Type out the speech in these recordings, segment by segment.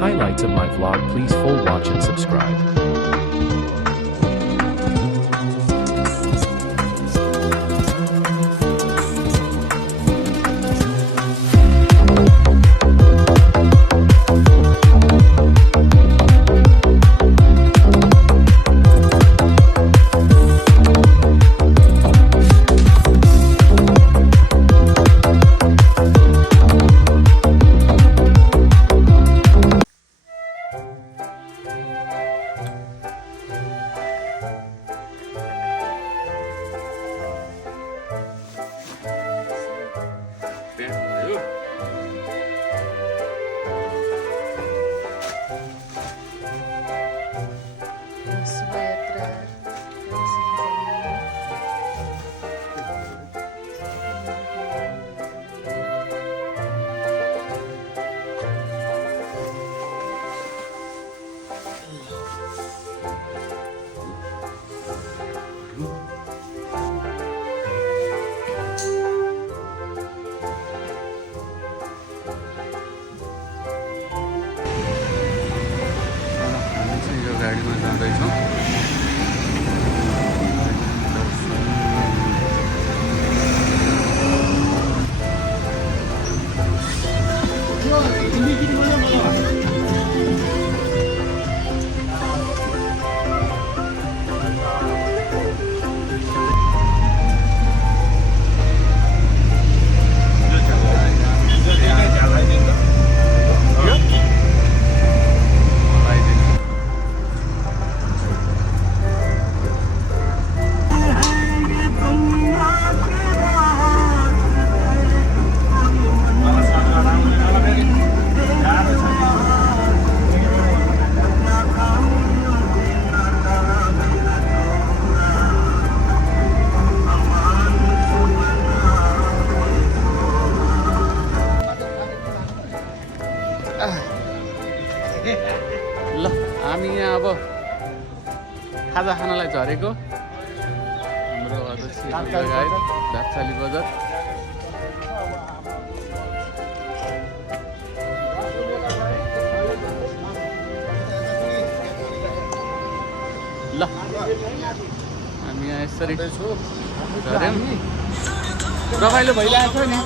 Highlights of my vlog, please full watch and subscribe. गाडीमा जाँदैछौँ। ल हामी यहाँ अब खाजा खानलाई झरेको हाम्रो दाप्चाली बजार। ल हामी यहाँ यसरी झऱ्यौँ। रमाइलो भइरहेको छ नि,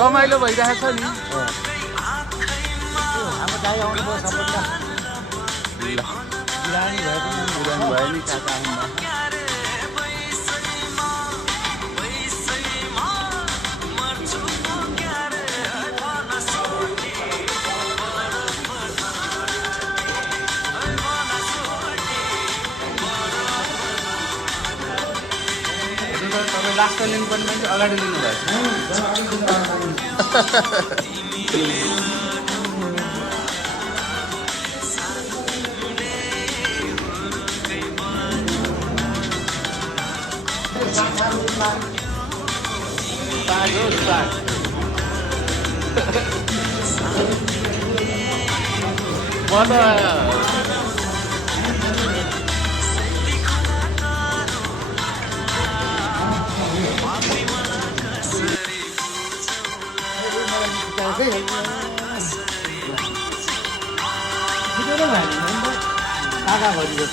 रमाइलो भइरहेको छ नि। भयो नि काका तपाईँ लास्टमा लिनुपर्ने मान्छे अगाडि लिनुभएको म त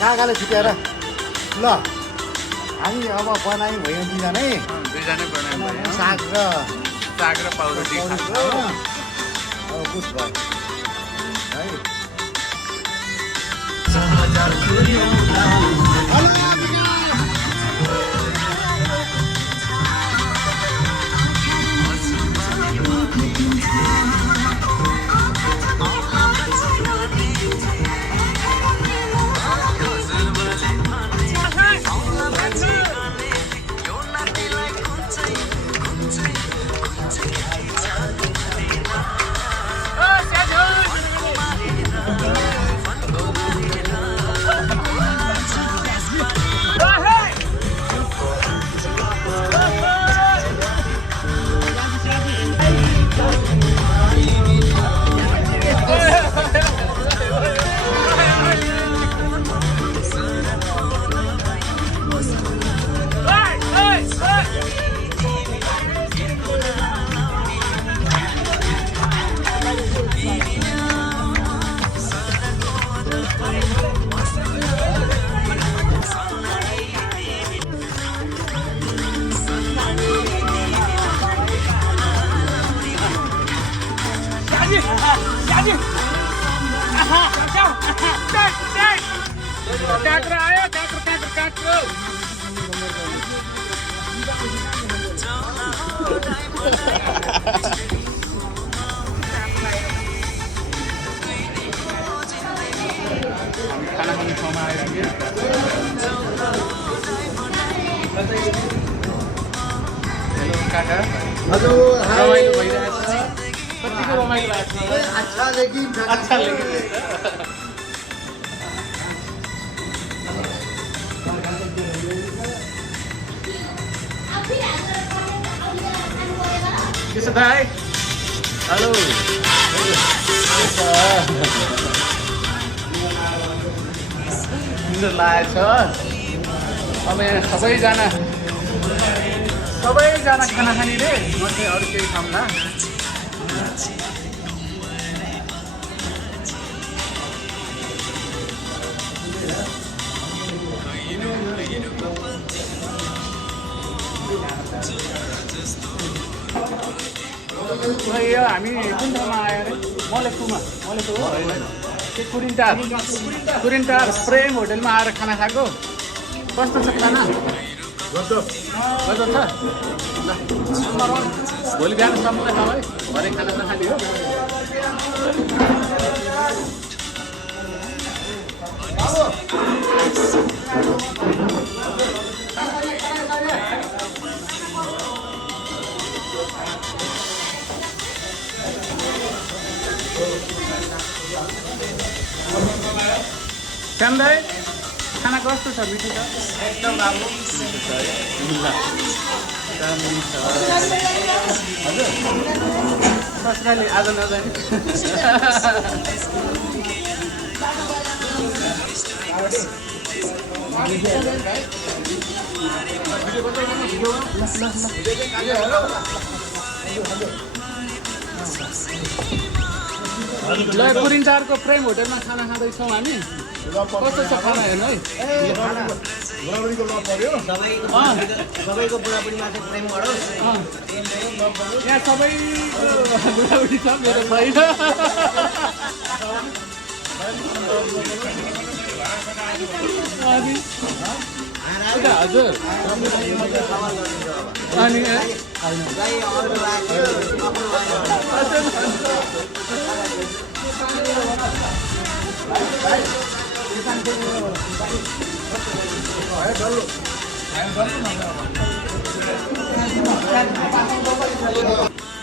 काकाले छुट्याएर ल हामी अब बनायौँ भयो दुईजनै बनायौँ साग र पाउरोटी अब कुछ भयो काँक्रो आयो काँक्रो खाना खाने ठाउँमा आइपुग्यो हेलो काका हजुर रमाइलो भइरहेछ कतिको रमाइलो भएको छ अच्छा लेकिन अच्छा लेकिन के छ दाइ हेलो सुन्दर लागेको छ अब यहाँ सबैजना खाना खाने रे म चाहिँ अरू केही खाउँला यो हामी कुन ठाउँमा आयो अरे मलेपुमा मलेपु हो त्यो कुरिन्टार प्रेम होटेलमा आएर खाना खाएको कस्तो छ खाना गजब छ भोलि बिहान सम्म खाऊ है भरे खाना नखाने हो श्याम दाइ खाना कस्तो छ मिठो छ एकदम राम्रो हजुर ससुराले आज नजाने ल कुरिन्टारको प्रेम होटेलमा खाना खाँदैछौँ हामी कस्तो छ खाना हेर्नु है सबैको बुढाबुढीमा चाहिँ प्रेम गरोस् यहाँ सबैको बुढाबुढी छ मेरो छैन हजुर अनि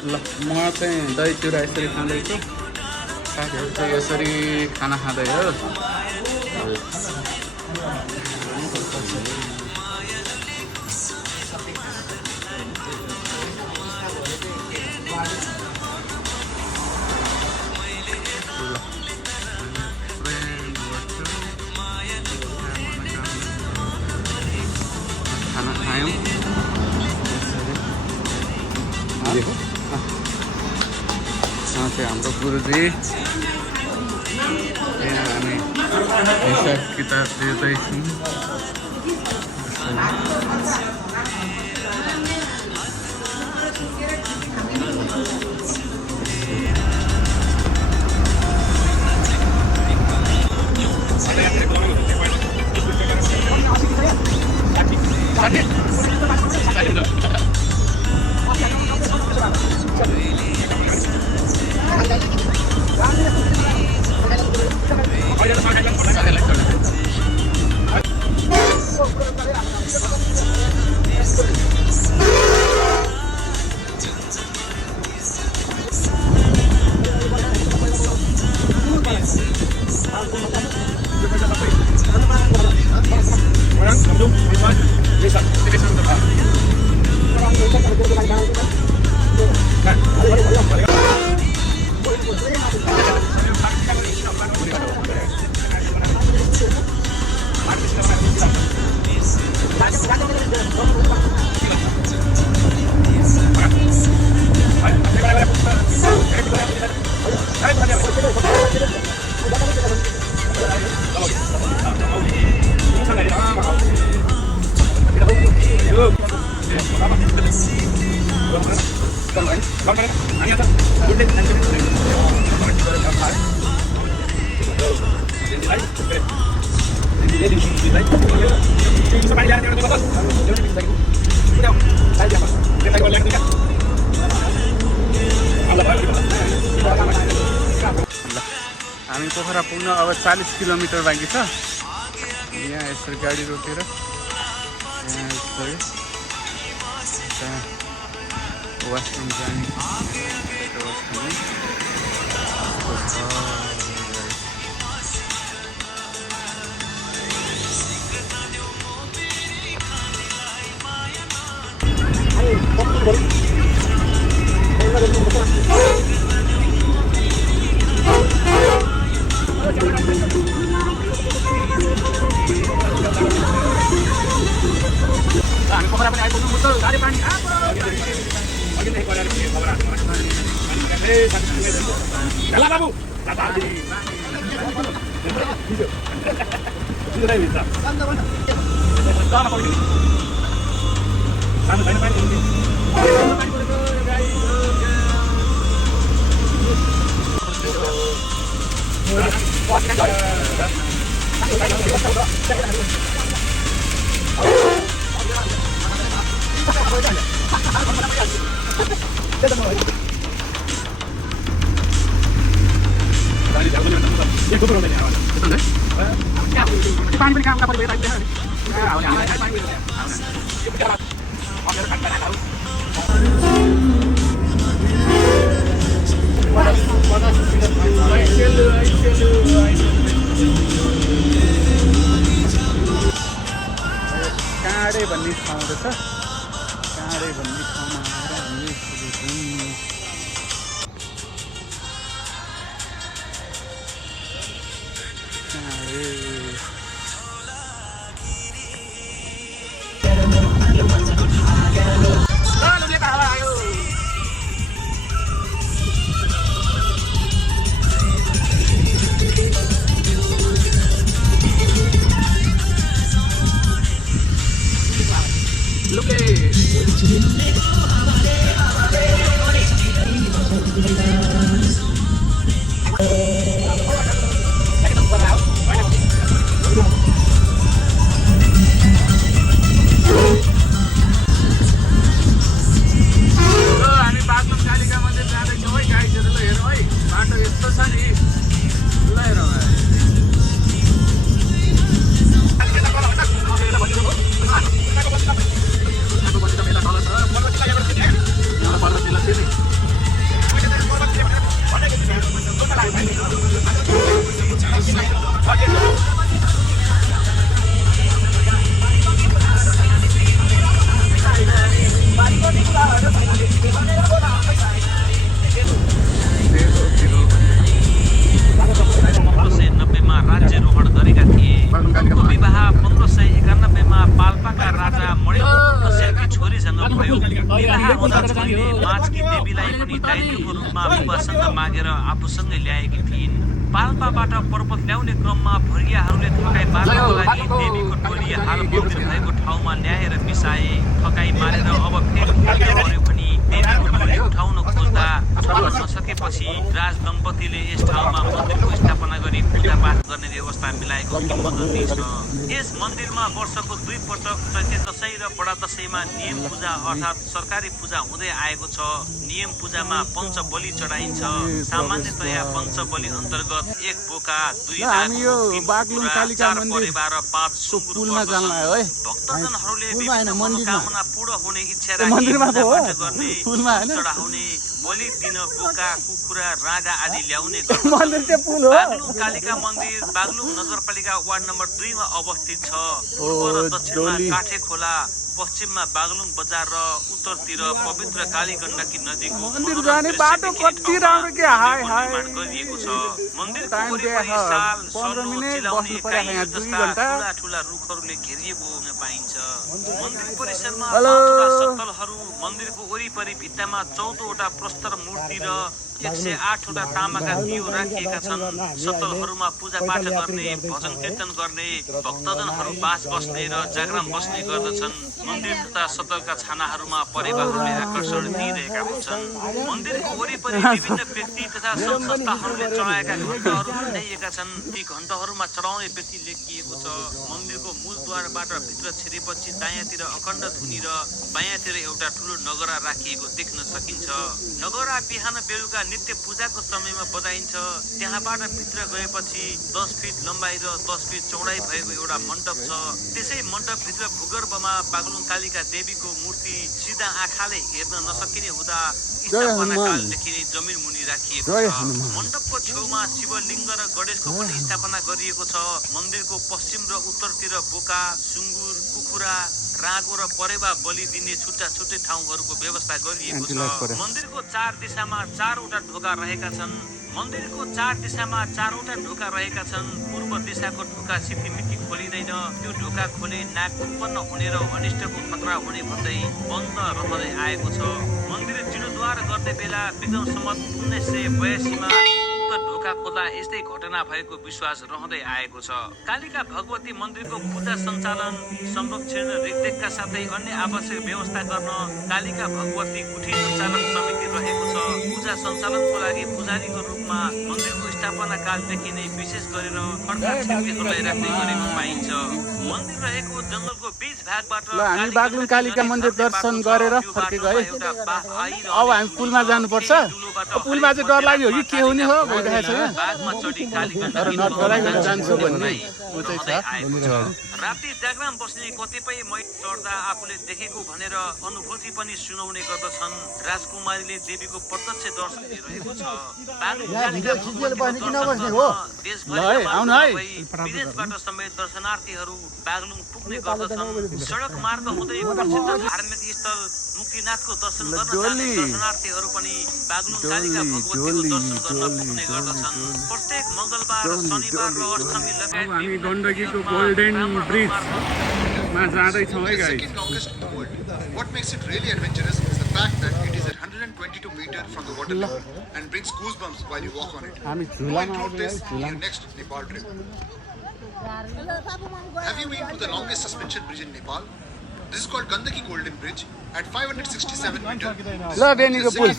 ल म चाहिँ दही चिउरा यसरी खाँदैछु साथीहरू चाहिँ यसरी खाना खाँदै हो खाना खायौँ चाहिँ हाम्रो गुरुजी यहाँ हामी हिसाब किताब दिँदैछौँ हामी पोखरा पुग्न अब 40 किलोमिटर बाँकी छ। यहाँ यसरी गाडी रोकेर यहाँ यसरी वासरुम जाने हामी पोखरा पनि आइपुग्नु मुद्दो गाडी पानी पानी पनि काम परि काँडे भन्ने ठाउँ रहेछ। काँडे भन्ने ठाउँमा आएर हामी माझकी देवीलाई पनि दायित्वको रूपमा विवाहसँग मागेर आफूसँगै ल्याएकी थिइन्। पाल्पाबाट पर्वत ल्याउने क्रममा भरियाहरूले थकाइ मार्नको लागि देवीको टोली हाल मन्दिर भएको ठाउँमा ल्याएर मिसाए। थकाइ मारेर अब फेरि पर्यो भनी देवीको टोली उठाउन खोज्दा उठाउन नसकेपछि राज दम्पतिले यस ठाउँमा मन्दिरको स्थापना गरी पूजापाठ गर्ने व्यवस्था मिलाएको किंवदन्ती छ। यस मन्दिरमा वर्षको 2 पटक चैते दशैं र बडा दशैंमा नियम पूजा अर्थात् सरकारी पूजा हुँदै आएको छ। नियम पूजामा पञ्चबली चढाइन्छ। सामान्यतया पञ्चबली अन्तर्गत 1 बोका 2 दागु 4 परिवार 5 सुँगुर भक्तजनहरूले विभिन्न मनोकामना पूर्ण हुने इच्छा राखी पूजापाठ गर्ने चढाउने बलि दिन बोका कुखुरा रागा आदि ल्याउने बागलुङ कालिका मन्दिर बागलुङ नगरपालिका वार्ड नम्बर 2 मा अवस्थित छ। पूर्व र दक्षिणमा काठे खोला, पश्चिममा बागलुङ बजार र उत्तरतिर पवित्र काली गण्डकी नदीको मन्दिर जाने बाटो कति राम्रो के हाय हाय गरिएको छ। मन्दिरको वरिपरि साल, सलो, चिलाउने, काई जस्ता ठूला रुखहरूले घेरिएको हुन पाइन्छ। मन्दिर परिसरमा 5 वटा सत्तलहरू, मन्दिरको वरिपरि भित्तामा 14 वटा प्रस्तर मूर्ति र 108 वटा तामाका दियो राखिएका छन्। सतलहरूमा पूजापाठ गर्ने, भजन कीर्तन गर्ने भक्तजनहरू बास बस्ने र जागरण बस्ने गर्दछन्। मन्दिर तथा सतलका छानाहरूमा परेवाहरूले आकर्षण दिइरहेका हुन्छन्। मन्दिरको वरिपरि विभिन्न व्यक्ति तथा संस्थाहरूले चढाएका घण्टहरू बनाइएका छन्। ती घण्टहरूमा चढाउने व्यक्ति लेखिएको छ। मन्दिरको मूलद्वारबाट भित्र छिरेपछि दायाँतिर अखण्ड धुनी र बायाँतिर एउटा ठुलो नगरा राखिएको देख्न सकिन्छ। नगरा बिहान बेलुका नित्य पूजाको समयमा बजाइन्छ। त्यहाँबाट भित्र गएपछि 10 फिट लम्बाइ र 10 फिट चौडाइ भएको एउटा मण्डप छ। त्यसै मण्डपभित्र भूगर्भमा बागलुङ कालिका देवीको मूर्ति सिधा आँखाले हेर्न नसकिने हुँदा स्थापनाकालदेखि नै जमिन मुनि राखिएको छ। मण्डपको छेउमा शिवलिङ्ग र गणेशको पनि स्थापना गरिएको छ। मन्दिरको पश्चिम र उत्तरतिर बोका, सुँगुर, कुखुरा, रागो र परेवा बलि दिने छुट्टा छुट्टै ठाउँहरूको व्यवस्था गरिएको छ। मन्दिरको 4 दिशामा 4वटा ढोका रहेका छन्। मन्दिरको 4 दिशामा 4वटा ढोका रहेका छन्। पूर्व दिशाको ढोका सिद्धिमिति खोलिँदैन। त्यो ढोका खोले नाग उत्पन्न हुने र अनिष्टको खतरा हुने भन्दै बन्द रहँदै आएको छ। मन्दिर जीर्णोद्धार गर्ने बेला विक्रम सम्वत 1982 मा ढोका खोल्दा यस्तै घटना भएको विश्वास रहँदै आएको छ। कालिका भगवती मन्दिरको पूजा सञ्चालन, संरक्षण, रेखदेखका साथै अन्य आवश्यक व्यवस्था गर्न कालिका भगवती गुठी सञ्चालन समिति रहेको छ। पूजा सञ्चालनको लागि पुजारीको रूपमा मन्दिरको स्थापना कालदेखि नै विशेष गरेर खड्का छेत्रीहरूलाई राख्ने गरेको पाइन्छ। मन्दिर रहेको जंगलको बीच भागबाट हामी बागलुङ कालिका मन्दिर दर्शन गरेर फर्के गए। अब हामी पुलमा जानुपर्छ। पुलमा चाहिँ डर लाग्यो कि के हुने हो भइरहेको छ। तर नडराइकन जान्छु भन्ने सोचै छ। राति जागरण बस्ने कतिपय महिला चढ्दा आफूले देखेको भनेर अनुभूति पनि सुनाउने गर्दछन्। राजकुमारीले देवीको प्रत्यक्ष दर्शन दिइरहेको छ। विदेशबाट समेत दर्शनार्थीहरू बागलुङ पुग्ने गर्दछन्। सडक मार्ग हुँदै प्रसिद्ध धार्मिक स्थल मुक्तिनाथको दर्शन गर्न जाने दर्शनार्थीहरू पनि बागलुङ कालिका भगवतीको दर्शन गर्न पुग्ने गर्दछन्। प्रत्येक मङ्गलबार, शनिबार र अष्टमी लगायत हामी गण्डकीको गोल्डन ब्रिजमा जाँदैछौँ है guys. What makes it really adventurous is the fact that it is at 122 meters from the water level and brings goosebumps while you walk on it. हामी Do झुलामा include this in your next Nepal trip. Have you been to the longest suspension bridge in Nepal? This is called Gandaki Golden Bridge at 567 meters. ल बेनीको पुल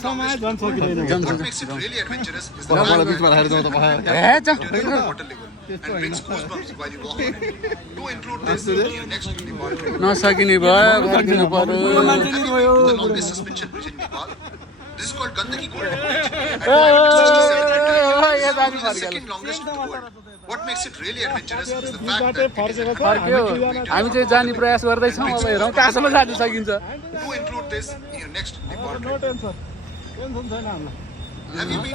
What makes it really adventurous is the fact that it is at 122 water level and brings goosebumps while you walk on it. Do include this in your next Nepal trip. नसकिने भयो फर्किनु पर्यो। Have you been to the longest suspension bridge in Nepal? This is called Gandaki Golden Bridge at 567 meters. It is the second longest in the world. What makes it really adventurous is the fact that it is at फर्क्यो। हामी चाहिँ जाने प्रयास गर्दैछौँ। अब हेरौँ कहाँसम्म जानु सकिन्छ। Do include this in your next Nepal trip. Have you been?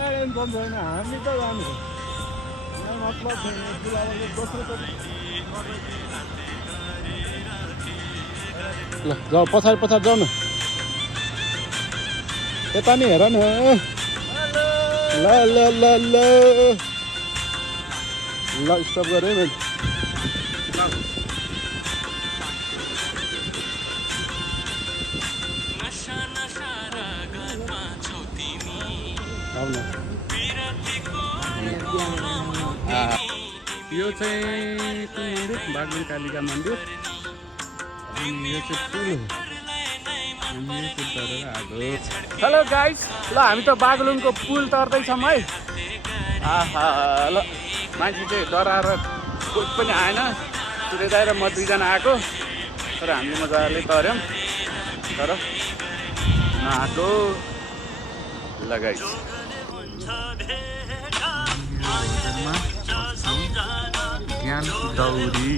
ल जाऊ पछाडि पछाडि जाऊ न। यता नि हेर न। ल ल ल ल ल स्टप गरे मैले। यो चाहिँ कुन मन्दिर? बागलुङ कालिका मन्दिर। अनि यो चाहिँ पुल हो। हामी पुल तरेर आएको। हेलो गाइस, ल हामी त बागलुङको पुल तर्दैछौँ है। आहा ल मान्छे चाहिँ डराएर कोही पनि आएन। सुरेश दाइ र म 2 जना आएको। तर हामीले मजाले तर्यौँ। तर नआएको लगाइ ज्ञान दौरी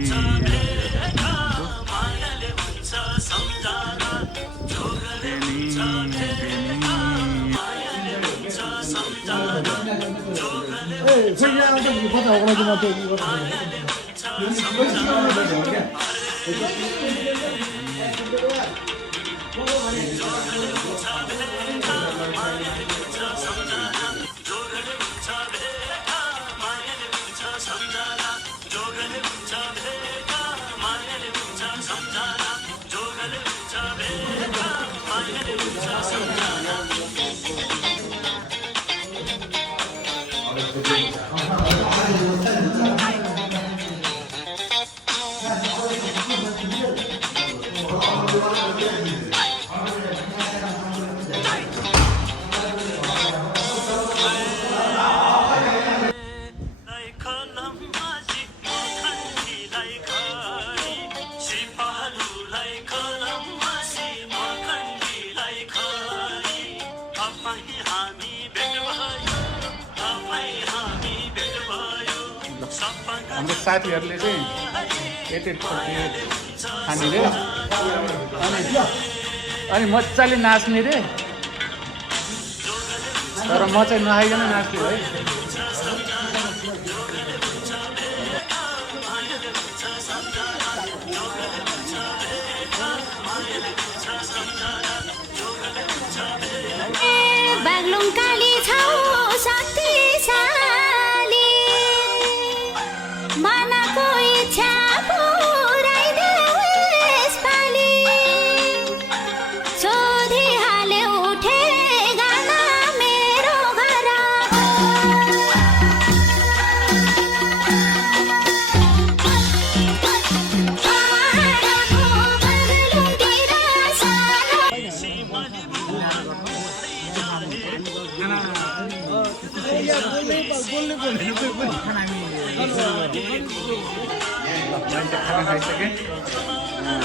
कलममाझी मखण्डीलाई खरी सिपालुलाई कलममाझी मखण्डीलाई खरी तपाईँ हामी भेट भयो तपाईँ हामी भेट भयो हाम्रो साथीहरूले चाहिँ एटेट खाने रे अनि मजाले नाच्ने रे तर म चाहिँ नखाइकन नाच्थेँ है बाग्लुङ काली छौ शक्तिशाली मनको इच्छा पुराइदेऊ यसपालि सोधिहाले उठे गाना मेरो घर खाना खाइसकेँ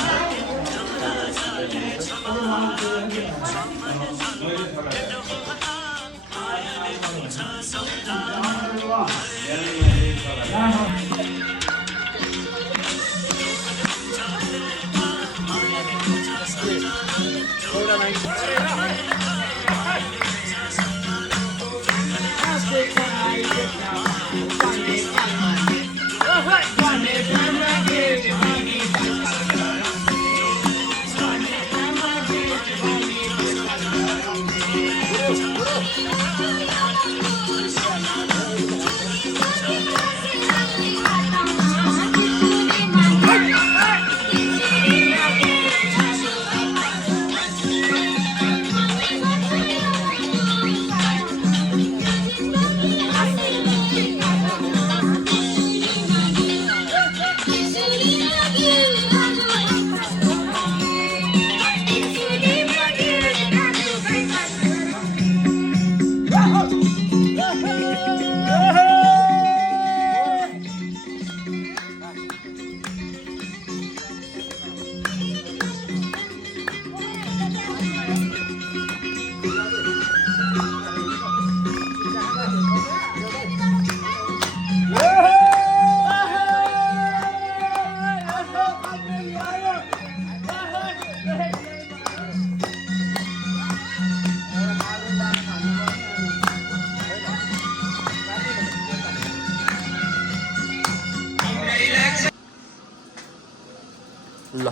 ल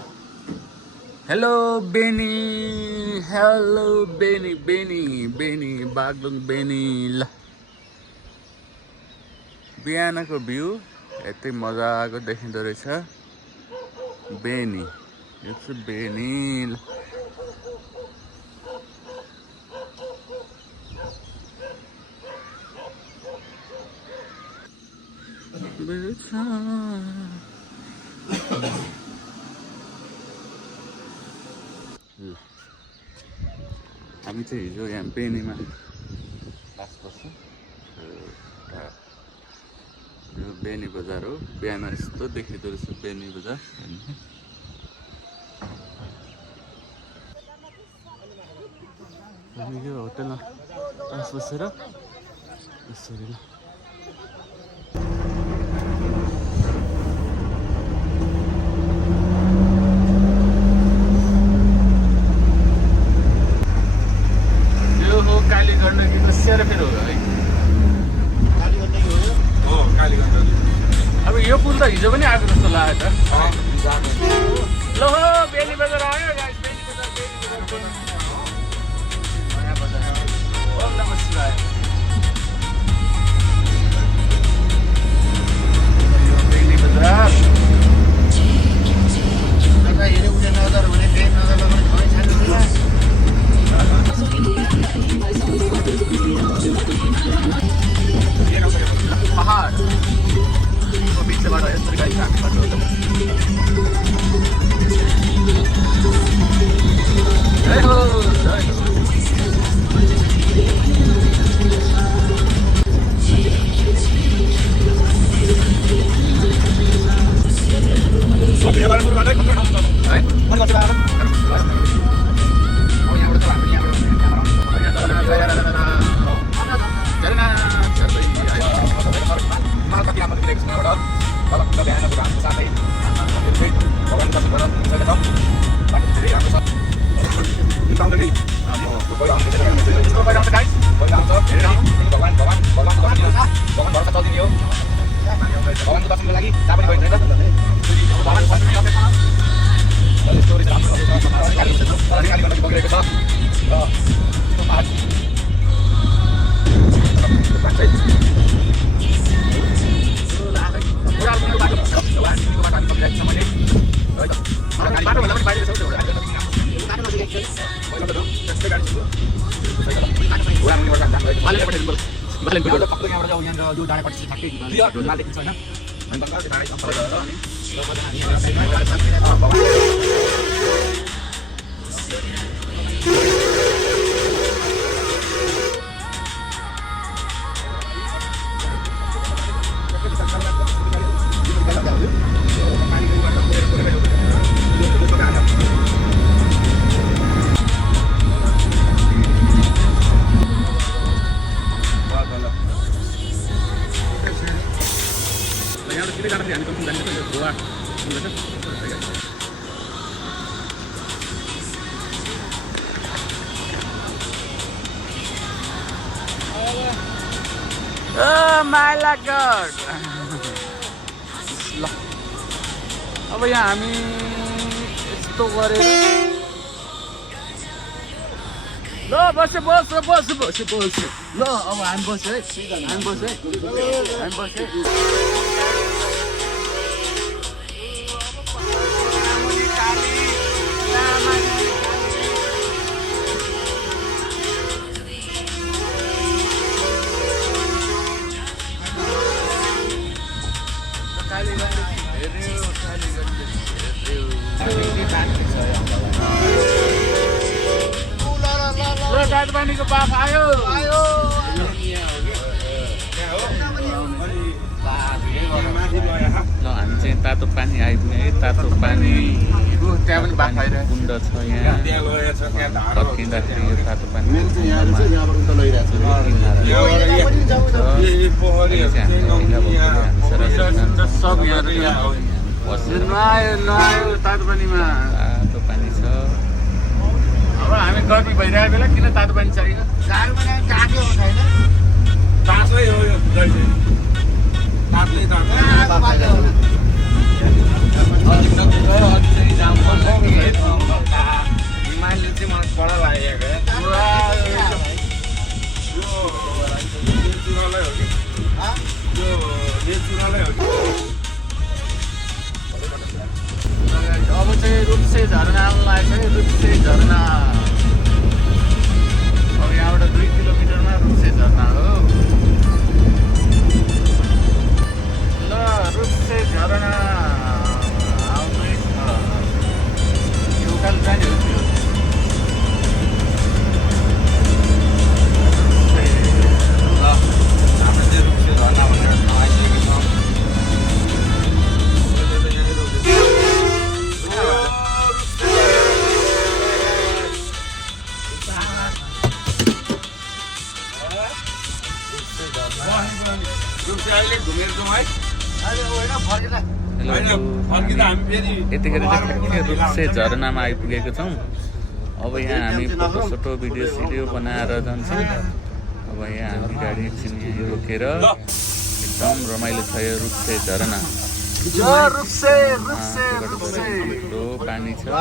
हेलो बेनी बेनी बागलुङ बेनी ल बिहानको भ्यू यति मजाको देखिँदो रहेछ बेनी यो चाहिँ बेनी ल हामी चाहिँ हिजो यहाँ बेनीमा बास बस्छ यो बेनी बजार हो बिहान यस्तो देखिँदो रहेछ बेनी बजार हामी यो होटलमा बास बसेर यसरी ल अब यो पुल त हिजो पनि आएको जस्तो लाग्यो त ल हो बेनी बजार आयो गाइस बेनी बजार नयाँ बजार ओम नमः शिवाय यो बेनी बजार कता हेरे उठे नजर भने फेरि नजर लगाउने खै छान्नु पहाड बीचबाट यसरी गाडी हामी बाटो जय हो माइलागढ ल अब यहाँ हामी यस्तो गरेर ल बस ल अब हामी बस्यो है दादुपानीको बाफ आयो ल हामी चाहिँ तातो पानी आइपुग्यो है तातो पानी त्यहाँ पनि बाफ आइरहेको कुण्ड छ यहाँ फर्किँदाखेरि यो तातो पानी नुहायो तातो पानीमा तातो पानी छ अब हामी गर्मी भइरहेको बेला किन तातो पानी चाहियो हिमालले चाहिँ मलाई कडा लागेको अब चाहिँ रुप्से झरना आउनु लागेको छ रुप्से झरना अब यहाँबाट 2 किलोमिटरमा रुप्से झरना हो ल रुप्से झरना आउँदैछ यो उकालो जाने हो त्यो ल हाम्रो चाहिँ रुप्से झरना भनेर आइसकेको छ यतिखेर चाहिँ रुप्से झरनामा आइपुगेको छौँ अब यहाँ हामी फोटो भिडियो सिडियो बनाएर जान्छौँ अब यहाँ हामी गाडी एकछिन यहीँ रोकेर एकदम रमाइलो छ यो रुप्से झरना ठुलो पानी छ यो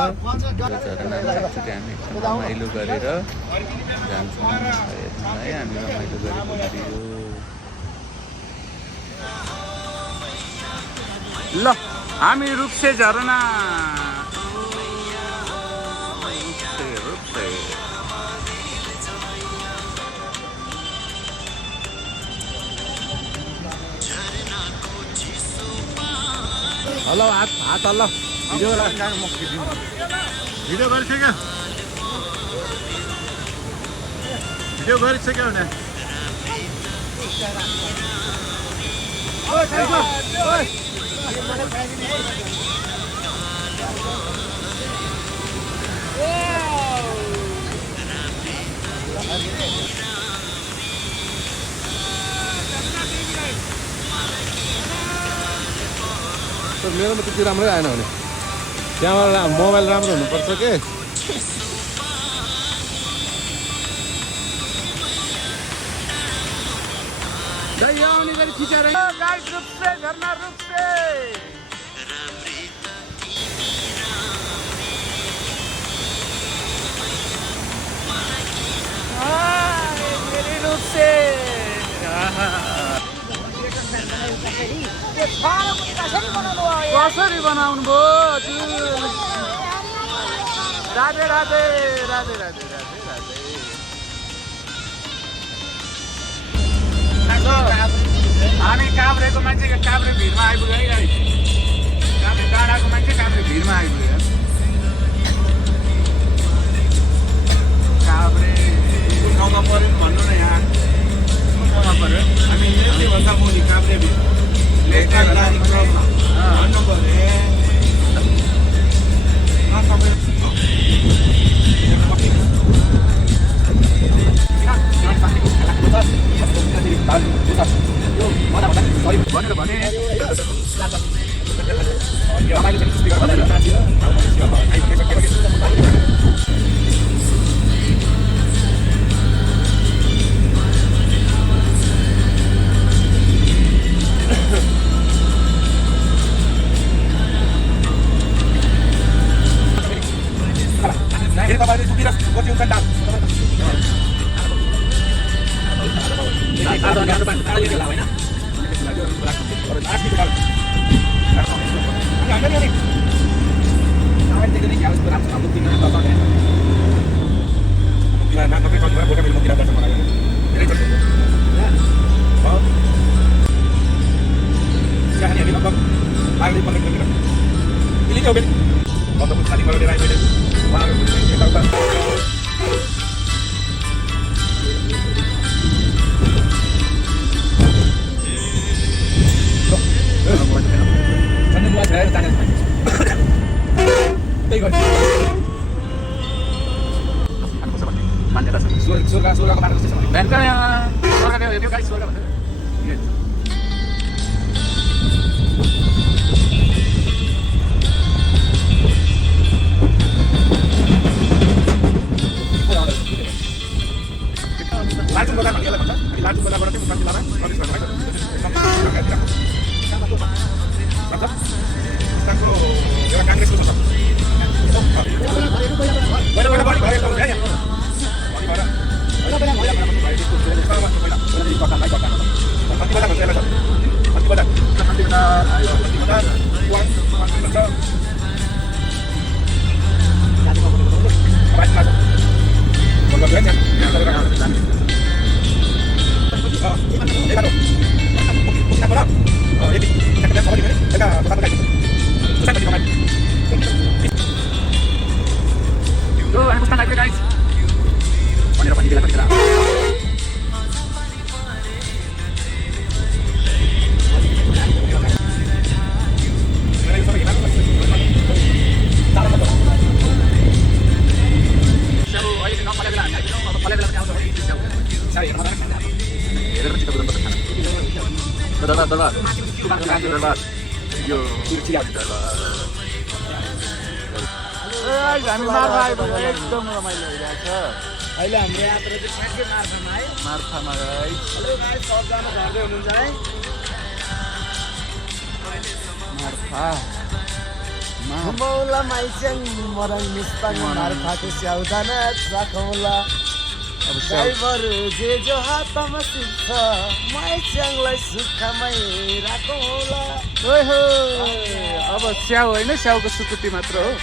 झरनामा एकचोटि हामी एकदम रमाइलो गरेर जान्छौँ है हामी रमाइलो गरेको भिडियो ल हामी रुप्से झरना रुप्से हेलो हात हल्लो भिडियो गरिसक्यो भने मेरोमा त्यति राम्रै आएन भने त्यहाँबाट मोबाइल राम्रो हुनुपर्छ के आउने गरी खिचेर गाइस रुप्से झर्ना रुप्से मेरी रुप्से कसरी बनाउनु भयो हजुर राधे राधे राधे राधे राधे राधे हामी काभ्रेको मान्छे काभ्रे भिडमा आइपुग्यो है गाडी काभ्रे डाँडाको मान्छे काभ्रे भिडमा आइपुग्यो काभ्रे कुन ठाउँमा पऱ्यो भन्नु न यहाँ कुन ठाउँमा पऱ्यो हामी भन्दा मुनि काभ्रे भिड भनेर भने हामी मार्फा आइपुग्यो एकदम रमाइलो भइरहेको छ अहिले हाम्रो यात्रा चाहिँ ठ्याक्कै मार्फामा है मार्फामा सबजना झर्दै हुनुहुन्छ है मार्फा मौला माइच्याङ मरङ निस्ताङ मार्फाको स्याउदाना राखौँला ड्राइभर जे जो हातमा सिक्छ माइच्याङलाई सुक्खामै राखौँला ओहो अब स्याउ होइन स्याउको सुकुटी मात्र हो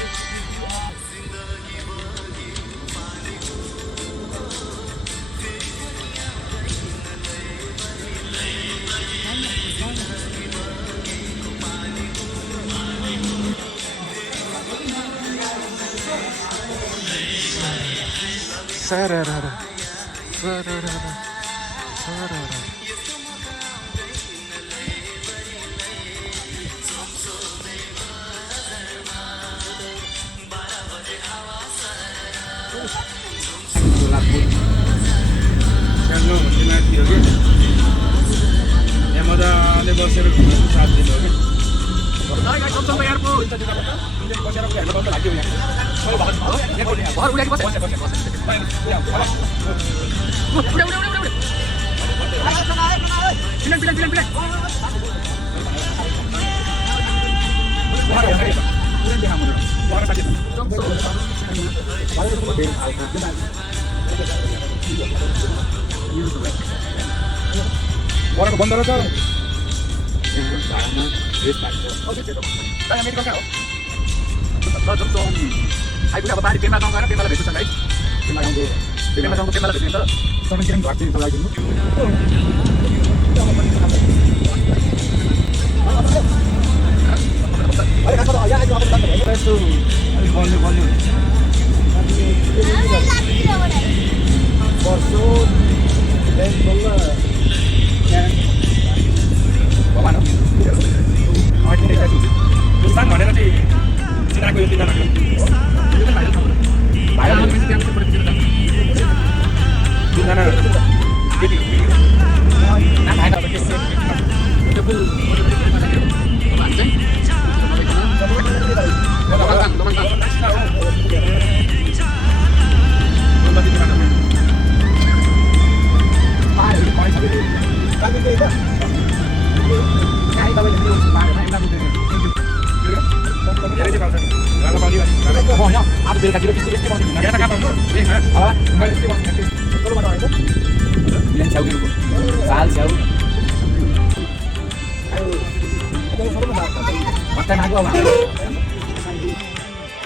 Sararara, sararara, sararara. यहाँ मजाले बसेर घुम्नु 7 दिन हो कि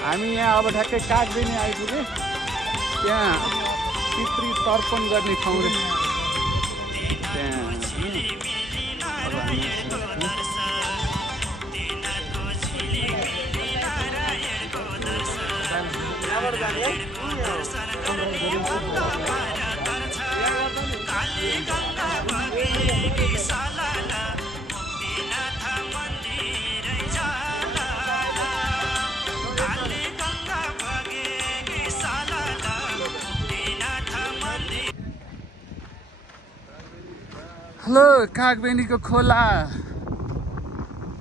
हामी यहाँ अब ठ्याक्कै कागबेनी आइपुगे त्यहाँ पितृ तर्पण गर्ने ठाउँ रहेछ त्यहाँ अब हामी हेलो कागबेनीको खोला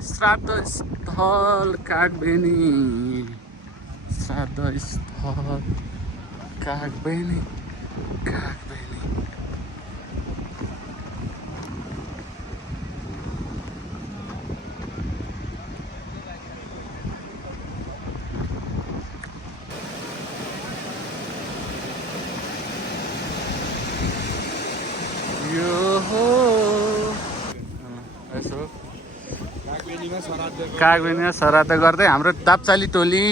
श्राद्ध स्थल कागबेनी श्राद्ध स्थल कागबेनी कागबेनी यो हो यसो कागबेनीमा श्राद्ध गर्दै हाम्रो दाप्चाली टोली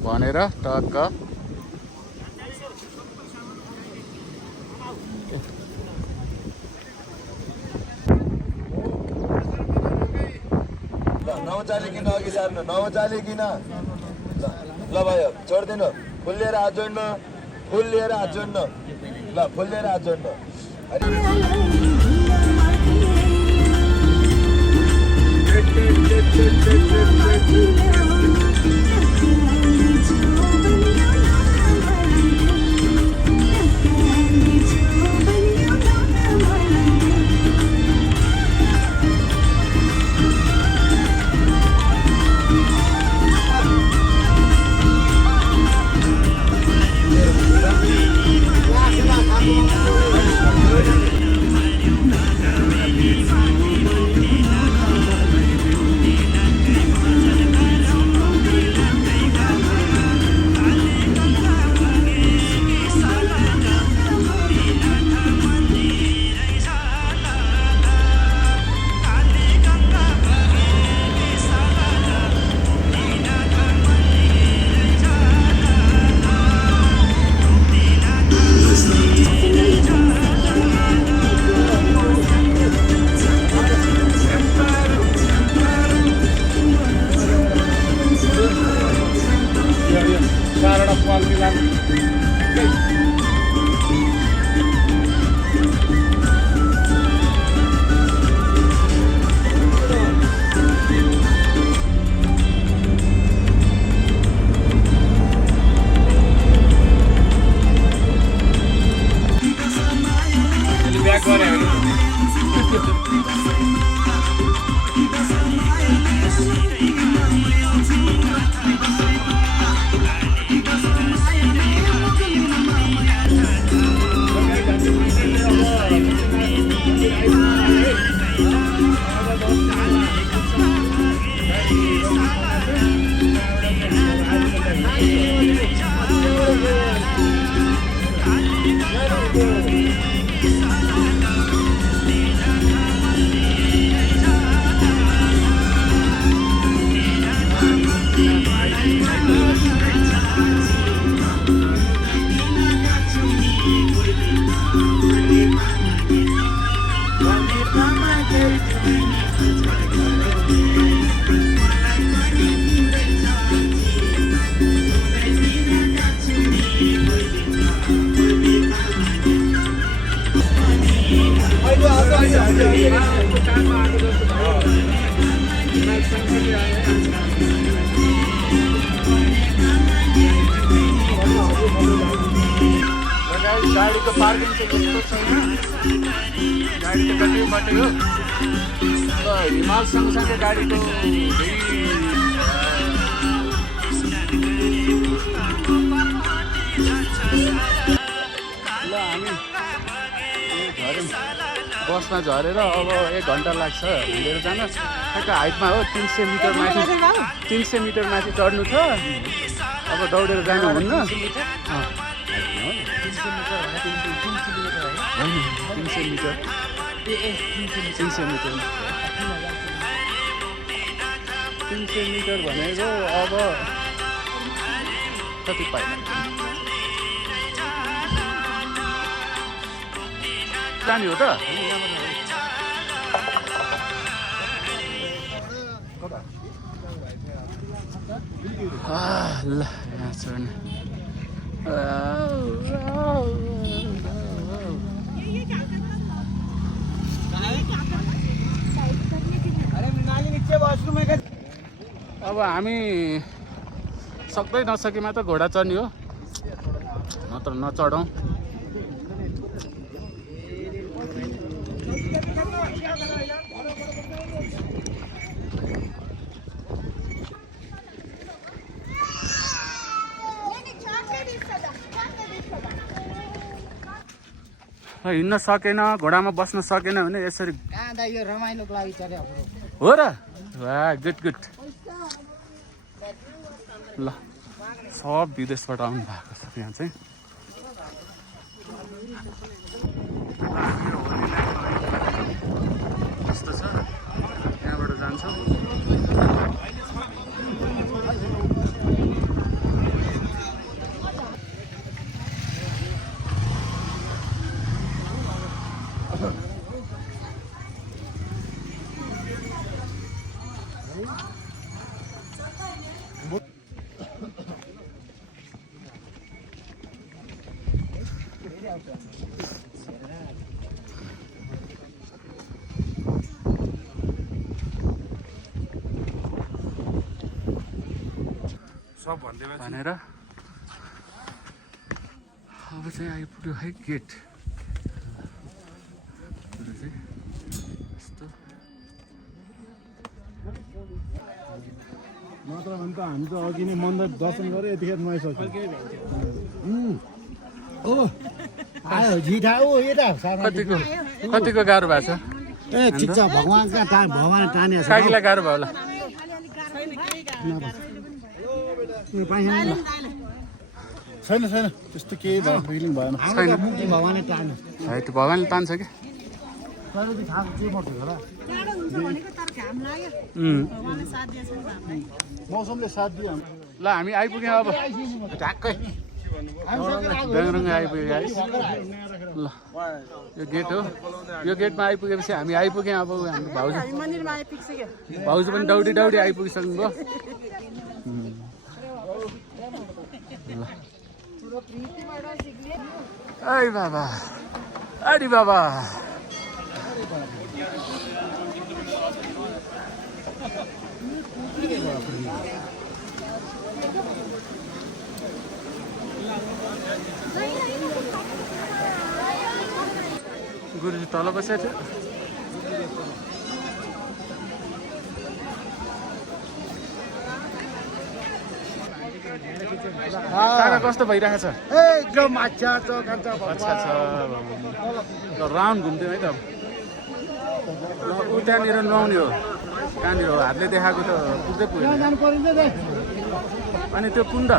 भनेर टक्क नचालिकन अघि सार्नु नचालिकन ल भयो छोड्दिनु फुल लिएर हात जोड्नु फुल लिएर हात जोड्नु ल फुल लिएर हात जोड्नु गाडीको पार्किङ चाहिँ यस्तो छैन गाडी त कति बटेको ल हिमाल सँगसँगै गाडीको ल हामी बसमा झरेर अब 1 घन्टा लाग्छ हिँडेर जान ठ्याक्क हाइटमा हो 300 मिटर माथि 300 मिटर माथि चढ्नु छ अब दौडेर जानु हुन्न 300 मिटर 300 मिटर भनेको अब कति पाइला जाने हो त ल यहाँ चढ्नु अब हामी सक्दै नसकेमा त घोडा चढ्ने हो नत्र नचढौँ हिँड्न सकेन घोडामा बस्न सकेन भने यसरी रमाइलोको लागि चढ्यो हो र वाह गुड गुड ल सब विदेशबाट आउनु भएको छ यहाँ चाहिँ यस्तो छ यहाँबाट जान्छौँ सब भन्दै भनेर अब चाहिँ आइपुग्यो है गेट यस्तो नत्र भने त हामी त अघि नै मन्दिर दर्शन गरेँ यतिखेर नुहाइसक्यो आयो झिठा ओ यता कतिको गाह्रो भएको छ ए ठिक छ भगवानका भगवान टाने छ काकीलाई गाह्रो भयो होला छैन छैन त्यस्तो केही फिलिङ भएन भगवानले टाने है त्यो भगवान्ले तान्छ कि मौसमले साथ दियो ल हामी आइपुग्यौँ अब ढाक्कै बेङरङ आइपुग्यो गाइस ल यो गेट हो यो गेटमा आइपुगेपछि हामी आइपुग्यौँ अब हाम्रो भाउजू पनि दौडी दौडी आइपुगिसक्नु भयो ऐ बाबा अरे बाबा गुरुजी तल बसेको थियो काका कस्तो भइरहेको छ एकदम अच्छा छ अच्छा अच्छा राउन्ड घुम्थ्यौँ है त ल ऊ त्यहाँनिर नुहाउने हो कहाँनिर हो हातले देखाएको त पुग्दै पुग्यो अनि त्यो कुण्ड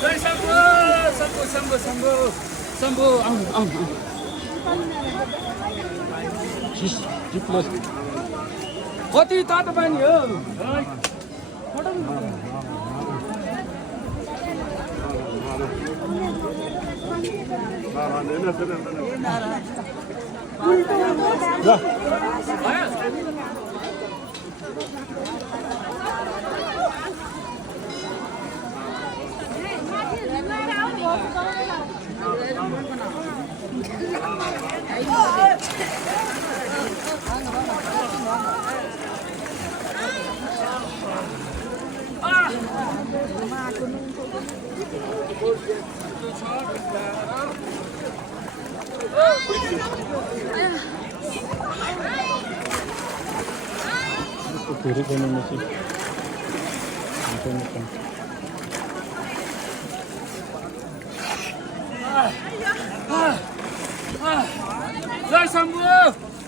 जय शम्भु शम्भु शम्भु शम्भु शम्भु आउनु आउनु कति तातो पानी हो धेरै बनाउनु चाहिँ जय शम्भु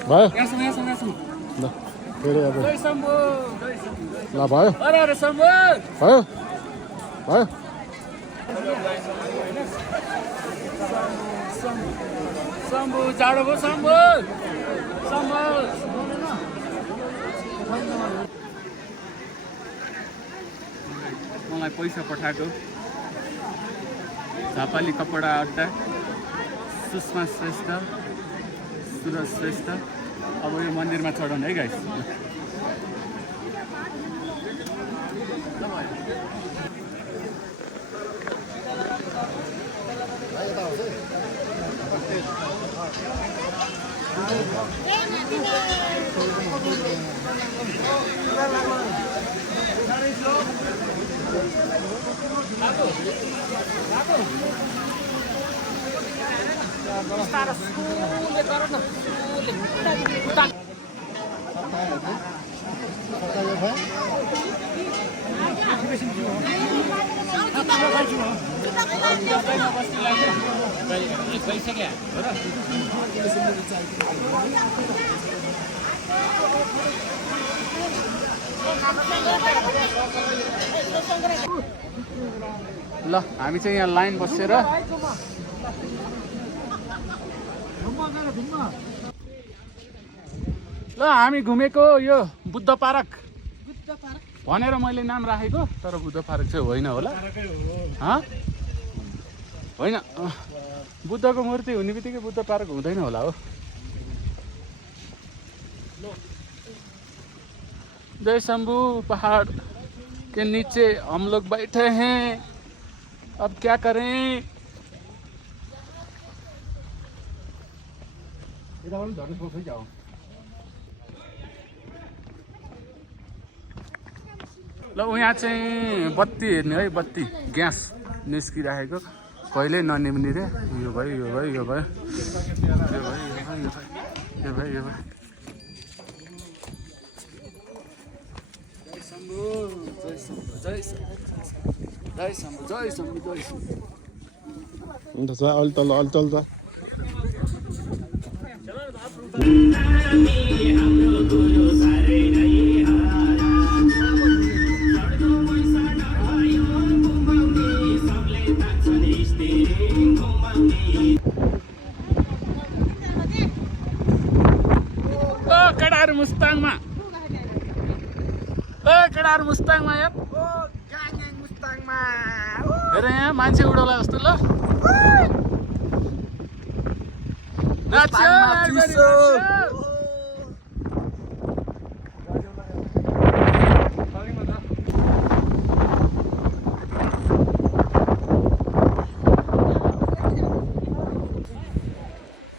भयो यहाँसम्म ल फेरि अब जय शम्भु ल भयो अरे अरे शम्भु भयो भयो शम्भु जाडो भयो शम्भु शम्भु मलाई पैसा पठाएको झापाली कपडा अड्डा सुषमा श्रेष्ठ सुरज श्रेष्ठ अब यो मन्दिरमा चढाउने है गाइस ल हामी चाहिँ यहाँ लाइन बसेर ल हामी घुमेको यो बुद्ध पार्क भनेर मैले नाम राखेको तर बुद्ध पार्क चाहिँ होइन होला होइन बुद्धको मूर्ति हुने बित्तिकै बुद्ध पार्क हुँदैन होला हो जय शंभू पहाड़ के नीचे हम लोग बैठे हैं अब क्या करें ल यहाँ चाहिँ बत्ती हेर्ने है बत्ती ग्यास निस्किराखेको कहिले ननिम्ने रे यो भयो यो भयो यो भयो यो भयो यो भयो यो भयो जय शम्भु जय शम्भु जय शम्भु अन्त छ अलि तल जा केटाहरू मुस्ताङमा केटाहरू मुस्ताङमा यार हेर यहाँ मान्छे उडाउला जस्तो ल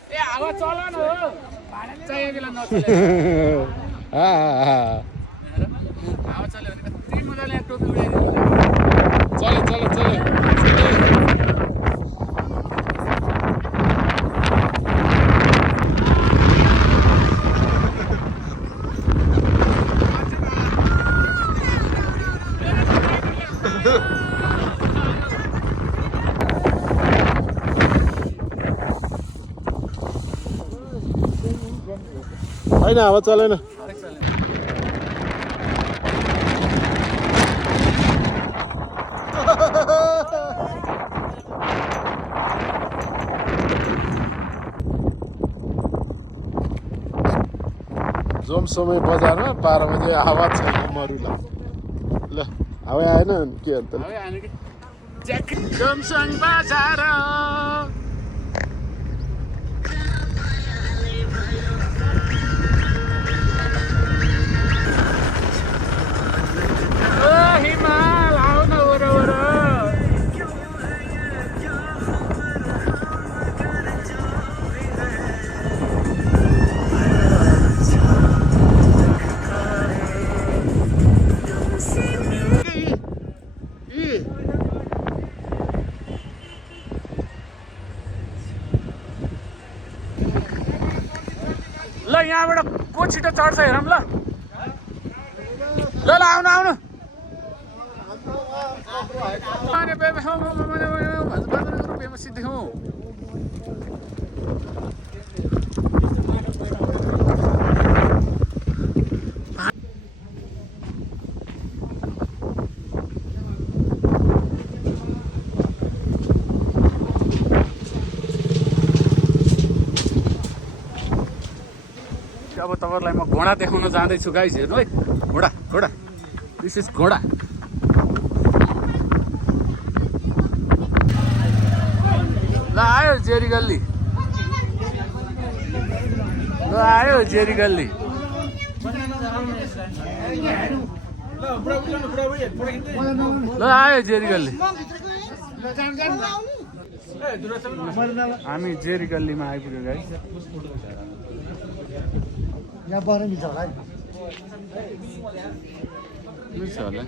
ए हावा चला न हो चाहियो बेला नचले हावा चल्यो भने कति मजाले टोपी उडाइदिनु चले छैन हावा चलेन जोमसोमै बजारमा 12 बजे आवाज छैन मरुला ल हावा आएन के अन्त जोमसङ बजार हिमाल आउन वरवर ल यहाँबाट को छिटो चढ्छ हेरौँ ल ल आउनु आउनु सिद्धि हूँ अब तपाईँहरूलाई म घोडा देखाउन जाँदैछु गाइस हेर्नु है घोडा घोडा दिस इज घोडा ल आयो जेरी गल्ली ल आयो जेरी गल्ली ल आयो जेरी गल्ली हामी जेरी गल्लीमा आइपुग्यो गाइस यहाँ बरु मिल्छ होला मिल्छ होला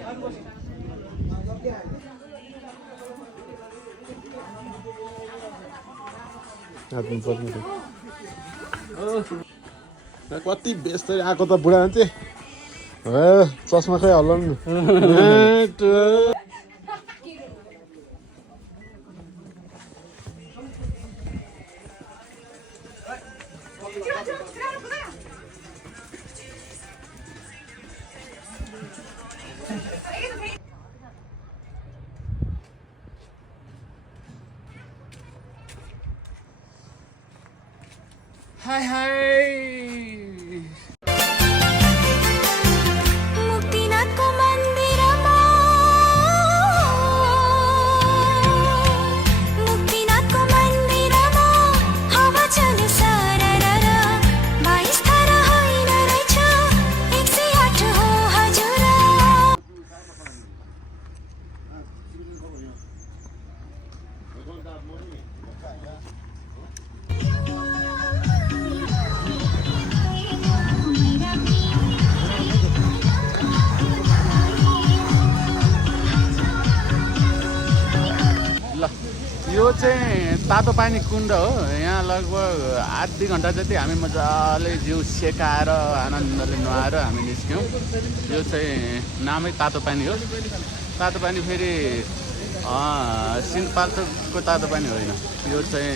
कति बेस्तै आएको त बुढा मान्छे चस्मा खै हल्लाउनु हाय हाय मुक्तिनाथको मन्दिरमा मुक्तिनाथको मन्दिरमा हावा चल्यो सररर 22 तारा होइन रहेछ 108 हो हजुर ल यो चाहिँ तातो पानी कुण्ड हो यहाँ लगभग आधी घन्टा जति हामी मजाले जिउ सेकाएर आनन्दले नुहाएर हामी निस्क्यौँ यो चाहिँ नामै तातो पानी हो तातो पानी फेरि सिन्धुपाल्चोकको तातो पानी होइन यो चाहिँ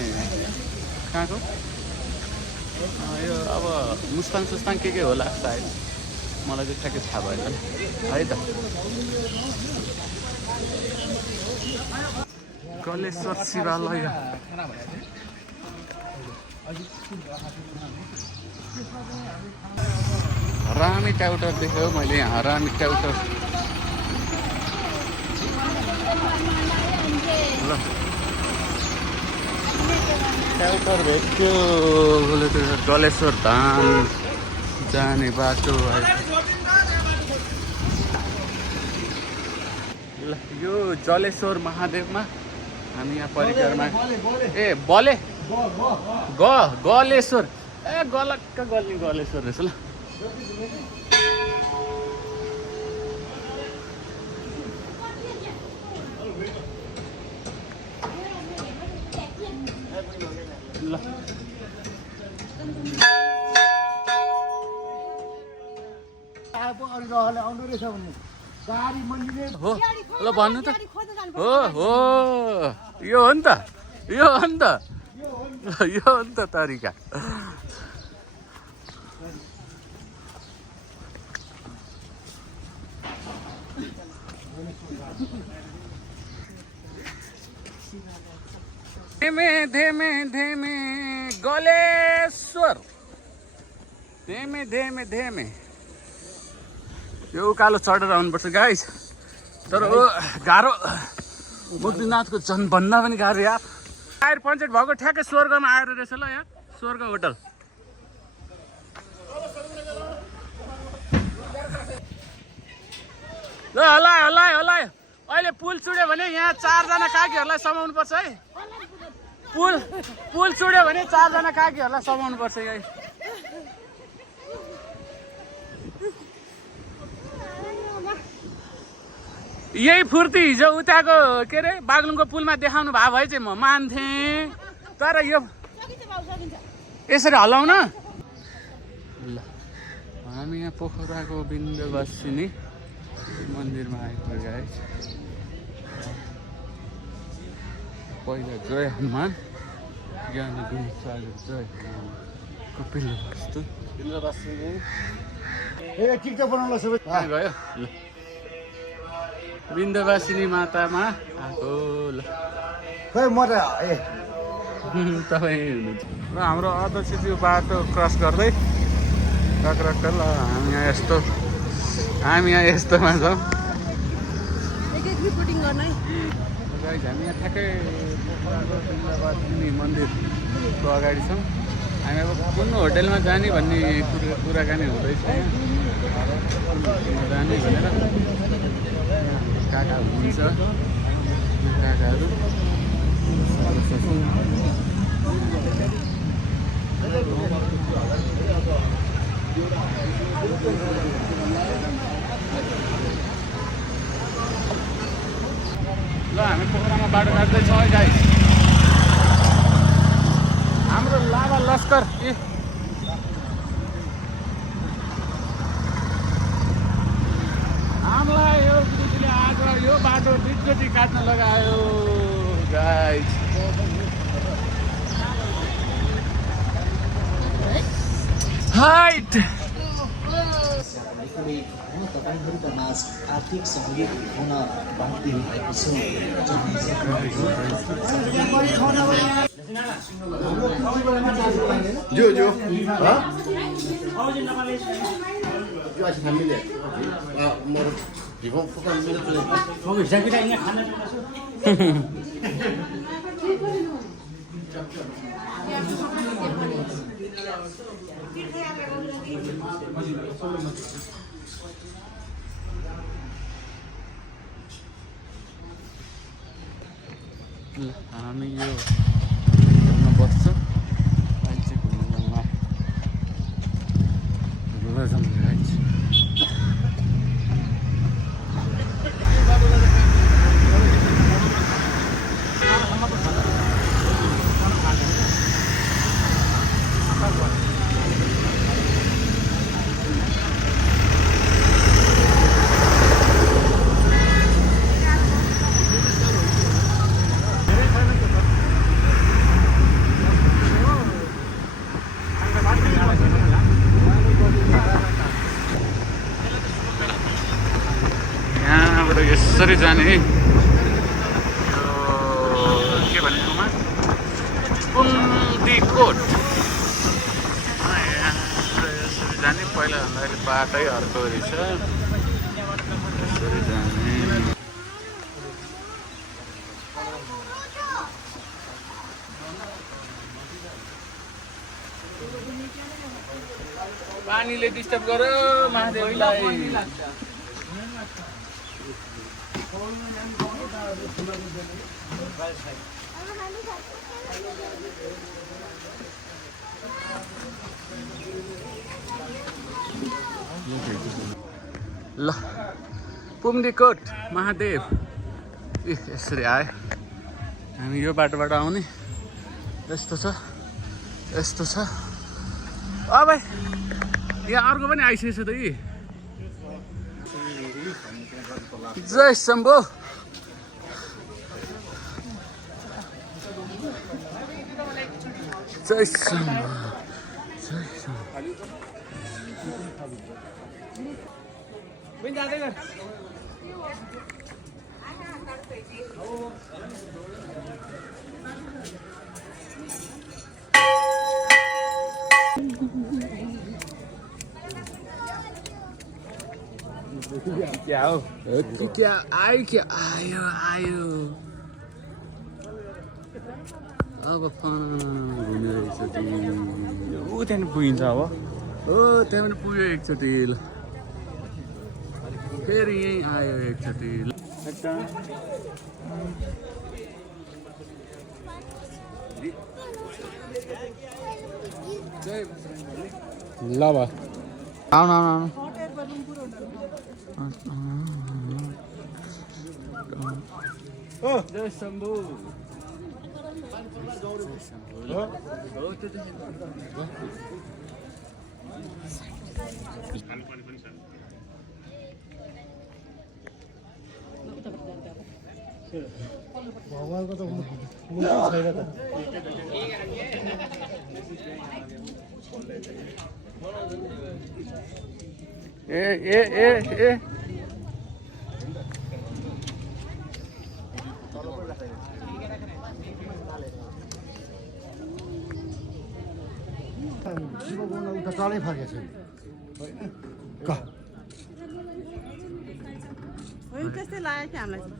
कहाँको यो अब मुस्ताङ सुस्ताङ के होला सायद मलाई चाहिँ ठ्याक्कै थाहा भएन है त कलेश्वर शिवालय हरामी टाउटर देखेँ मैले यहाँ हरामी टाउटर ल टाउटर भेट्यो कलेश्वर धाम जाने बाटो ल यो जलेश्वर महादेवमा हामी यहाँ परिक्रमा ए बले गलेश्वर ए गलक्क गल्ने गलेश्वर रहेछ ल ल हो ल भन्नु त हो हो यो हो नि त यो हो नि त यो हो नि त तरिका धेमे धेमे धेमे गलेश्वर धेमे धेमे धेमे यो उकालो चढेर आउनुपर्छ गाइस तर गाह्रो मुक्तिनाथको भन्दा पनि गाह्रो यार टायर पञ्चर भएको ठ्याक्कै स्वर्गमा आएर रहेछ ल यहाँ स्वर्ग होटल ल हलायो हलायो हलायो अहिले पुल चुड्यो भने यहाँ 4 जना काकीहरूलाई समाउनु पर्छ है पुल चुड्यो भने 4 जना काकीहरूलाई समाउनु पर्छ यही यही फुर्ती हिजो उताको के अरे बागलुङको पुलमा देखाउनु भयो भए चाहिँ म मान्थेँ तर यो यसरी हलाउन ल हामी यहाँ पोखराको विन्ध्यवासिनी मन्दिरमा आइपुग्यो है पहिला जय हनुमान ज्ञानी गुण सागर जय कपिल वस्तु विन्ध्यवासिनी गयो ल विन्ध्यवासिनी मातामा आएको ल खै म त तपाईँ हुनुहुन्छ र हाम्रो अध्यक्षज्यू बाटो क्रस गर्दै टक्रक्क ल हामी यहाँ यस्तोमा छौँ गाइस हामी यहाँ ठ्याक्कै विन्ध्यवासिनी मन्दिरको अगाडि छौँ हामी अब कुन होटेलमा जाने भन्ने कुराकानी हुँदैछ यहाँ जाने भनेर काका हुनुहुन्छ काकाहरू ल हामी पोखरामा बाटो काट्दैछौँ है गाइस हाम्रो लाभा लस्कर हामीलाई यो दिदीले आज यो बाटो दुईचोटि काट्न लगायो गाइस हाइट तपाईँहरूका माझ आर्थिक सहयोग हुन बाँधिदिनु भएको छ हामी यो होटलमा बस्छौँ अहिले चाहिँ घुम्नु जाउँला यसरी जाने के भनेकोमा कुन्तीकोट यसरी जाने पहिला भन्दा अहिले बाटै अर्को रहेछ यसरी जाने पानीले डिस्टर्ब गर्यो महादेवलाई ल पुम्दीकोट महादेव यसरी आयो हामी यो बाटोबाट आउने यस्तो छ अब यहाँ अर्को पनि आइसकेछ त यी जय शम्भो जय शम्भो क्या हो क्या आयो आयो अब घुमिरहेछ ऊ त्यहाँदेखि पुगिन्छ अब हो त्यहाँ पनि पुग्यो एकचोटि ल फेरि यहीँ आयो एकचोटि ल भयो आउनु आउनु जय शम्भु भगवानको त मुखै छैन त ए ए ए ए उता तलै फर्केछ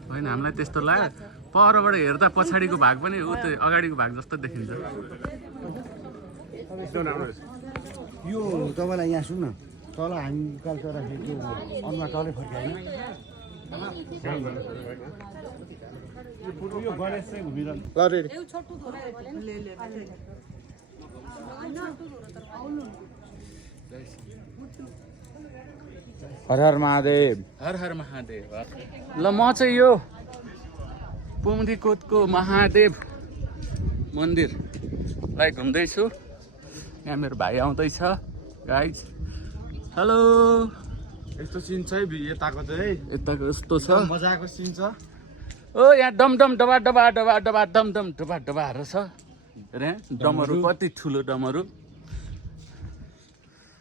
होइन हामीलाई त्यस्तो लाग्यो परबाट हेर्दा पछाडिको भाग पनि ऊ त्यो अगाडिको भाग जस्तो देखिन्छ यो तपाईँलाई यहाँ सुन्न तल हामी निकाल्छ राखेको त्यो अनुहार तलै फर्कायो ल रेडी हर हर महादेव हर हर महादेव ल म चाहिँ यो पुमदीकोटको महादेव मन्दिरलाई घुम्दैछु यहाँ मेरो भाइ आउँदैछ गाइज हेलो यस्तो सिन छ है यताको चाहिँ यताको यस्तो छ मजाको सिन छ ओ यहाँ डम डम डबा डबा डबा डबा डम डम डबा डबाहरू छ अरे डमहरू कति ठुलो डमहरू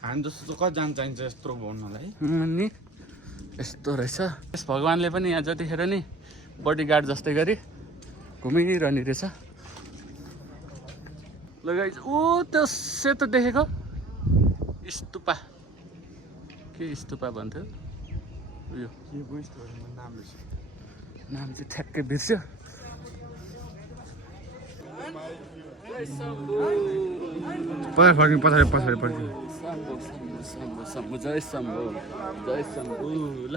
हामी जस्तो कति जान चाहिन्छ यत्रो भन्नलाई नि यस्तो रहेछ यस भगवान्ले पनि यहाँ जतिखेर नि बडीगार्ड जस्तै गरी घुमिरहने रहेछ ल गाइस ओ त्यो सेतो देखेको स्तुपा के स्तुपा भन्थ्यो उयो नाम चाहिँ ठ्याक्कै बिर्स्यो पछाडि फर्किनु पछाडि पछाडि फर्किनु शम्भु शम्भु शम्भु जय शम्भु जय शम्भु ल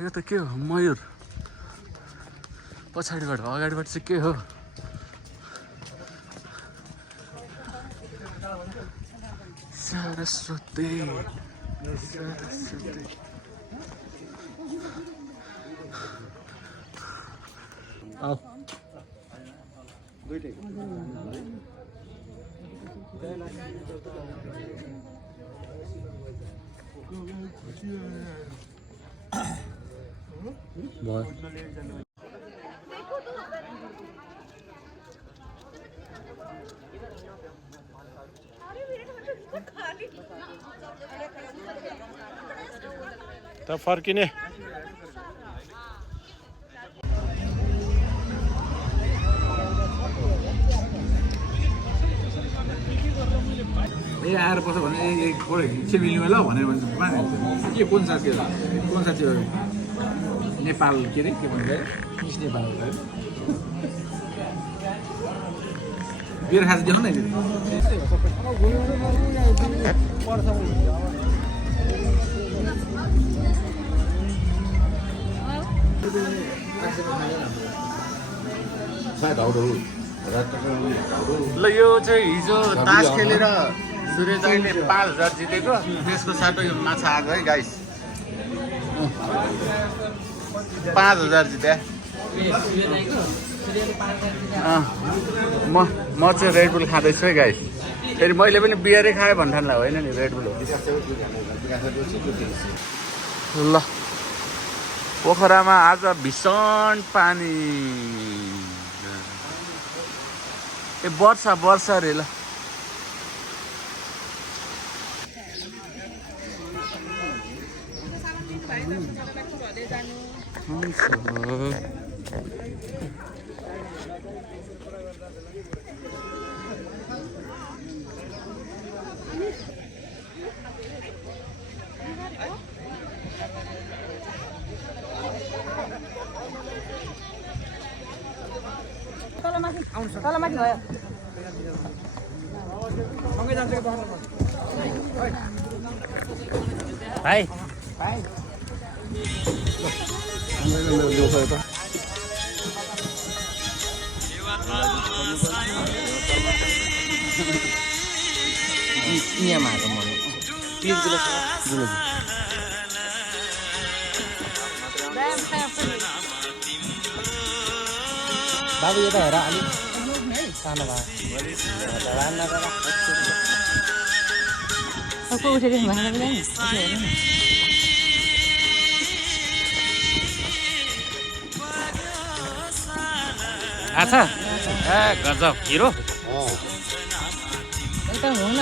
यो त के हो मयूर पछाडिबाट अगाडिबाट चाहिँ के हो सरस्वती सरस्वती आऊ भयो त फर्किने ए आएर बस्छ भने मिल्यो ल भनेर भन्छ के कुन साथी नेपाल के अरे के भन्छ इस नेपाल बियर खाँच देखाउन न ल यो चाहिँ हिजो तास खेलेर सूर्यजयले 5000 जितेको त्यसको साटो यो माछा आएको है गाइस 5000 जिते म चाहिँ रेडबुल खाँदैछु है गाइस फेरि मैले पनि बियरै खाएँ भन्ठान्ला होइन नि रेडबुल हो ल पोखरामा आज भीषण पानी ए वर्षा रे ल तलमाथि भयो भाइ यहाँमा आएको म बाबु यता हेर अलिक सानो भयो उठेर आछा ए गजब हिरो यता हो न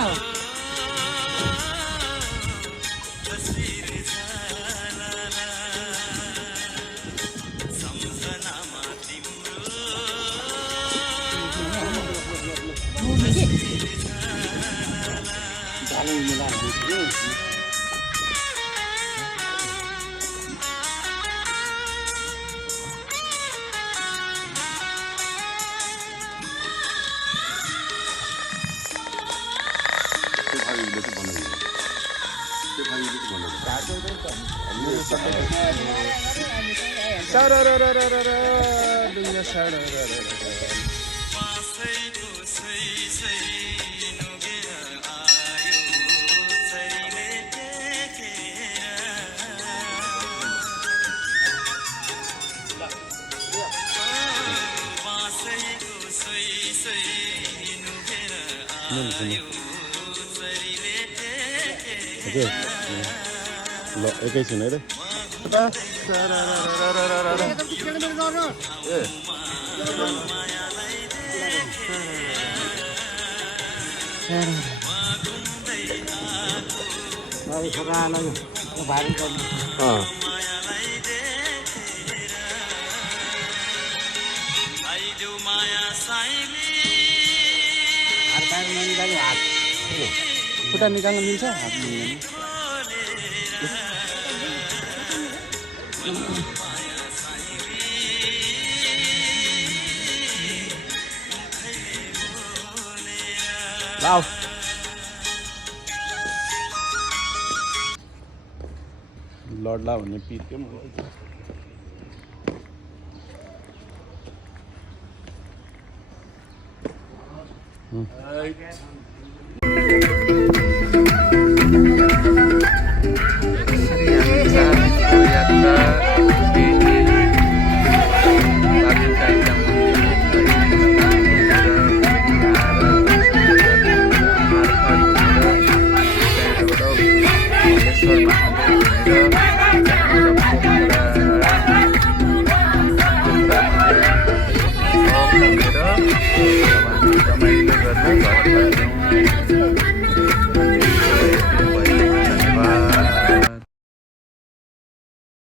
ल एकैछिन है खुट्टा निकाल्न मिल्छ हात मिल्दैन लाओ लड्ला भन्ने पिर्क्यो महादेव